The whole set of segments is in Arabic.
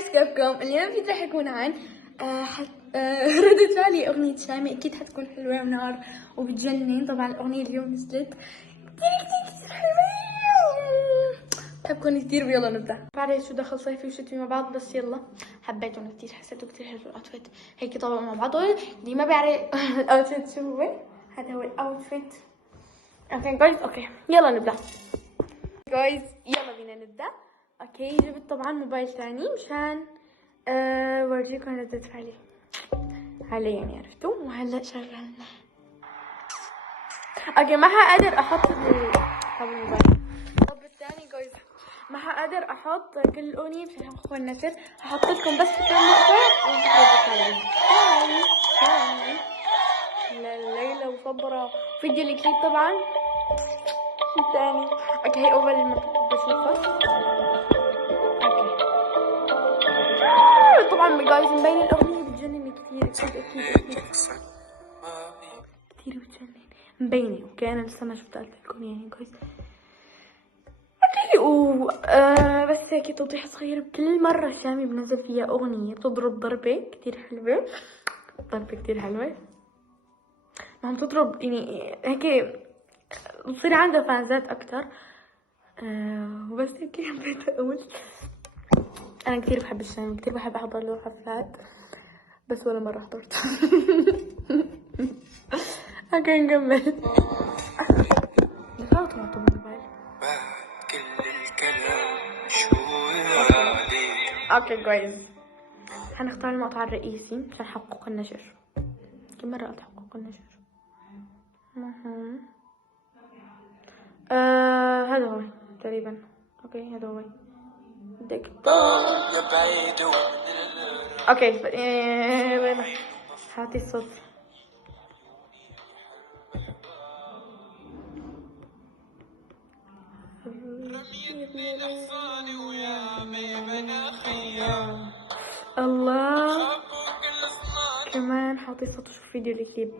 جايز كيفكم؟ اليوم في رح يكون عن ردة فعلي أغنية شامي. أكيد حتكون حلوة ونار وبتجنن. طبعا الأغنية اليوم نزلت كتير حلوة، بحبكم كتير. ويلا نبدأ. بعرف شو دخل صيفي وشتوي مع بعض، بس يلا حبيتهم كتير، حسيته كتير حلو الأوتفيت هيك طبعا مع بعض. اللي ما بيعرف الأوتفيت شو هو، هذا هو الأوتفيت. اوكي جايز، اوكي يلا نبدأ. جايز يلا بينا نبدأ. اوكي جبت طبعا موبايل ثاني مشان ورجيكم ردة فعلي عليه، يعني عرفتوا. وهلا شغلنا. اوكي ما حقدر احط الموبايل. طب الثاني جايز ما حقدر احط كل الاغنية مشان اخو النسر. هحط لكم بس كل نقطة ردة فعلي. ليلى وصبرة. فيديو الكليب طبعا الثاني. اوكي هي اول ما بشوفها. اوكي طبعا جايز مبين الاغنيه بتجنن كثير. اكيد كثير بتجنن مبينه. اوكي انا لسه ما شفت، قلت لكم يعني جايز. اوكي بس هيك توضيح صغير. بكل مره شامي بنزل فيها اغنيه بتضرب ضربه كثير حلوه، ما عم تضرب يعني هيك بصير عنده فانزات اكثر. وبس هيك حبيت اقول انا كثير بحب الشامي، كثير بحب احضر له حفلات، بس ولا مره حضرت. اوكي نكمل. دخلت مع الموبايل. كل الكلام شو عليك. اوكي جايز حنختار المقطع الرئيسي عشان حقوق النشر. كم مره قلت حقوق النشر؟ هذا هو تقريبا. اوكي هذا هو يا بعيد. اوكي وين هاتي الصوت. الله كمان حاطي صوت. شوف فيديو الكليب.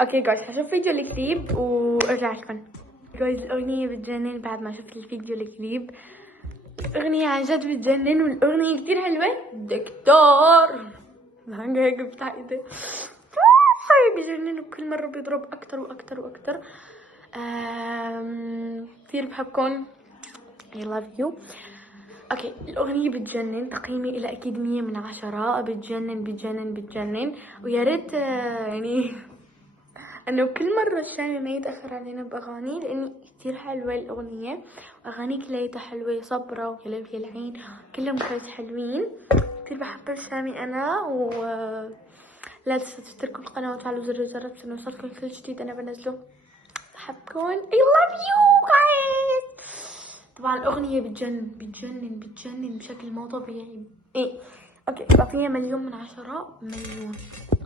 اوكي جايز حشوف فيديو الكليب وارجع لكم. جايز الاغنية بتجنن. بعد ما شفت الفيديو الكليب اغنية عن جد بتجنن، والاغنية كتير حلوة. دكتور هيك بفتح ايدي بجنن، وكل مرة بيضرب اكتر واكتر واكتر. كتير بحبكم. I love you. اوكي الاغنية بتجنن. تقييمي الى اكيد 100 من 10. بتجنن. ويا ريت يعني انه كل مرة الشامي ما يتأخر علينا باغاني، لاني كتير حلوة الاغنية، واغاني كلياتها حلوة. صبرة وكلام في العين كلهم كويس حلوين. كتير بحب الشامي انا. لا تنسوا تشتركوا بالقناة وتفعلوا زر الجرس عشان يوصلكم كل جديد انا بنزله. بحبكم. I love you guys. طبعا الاغنية بتجنن بشكل مو طبيعي. اوكي بعطيها 1,000,000 من 10. 1,000,000.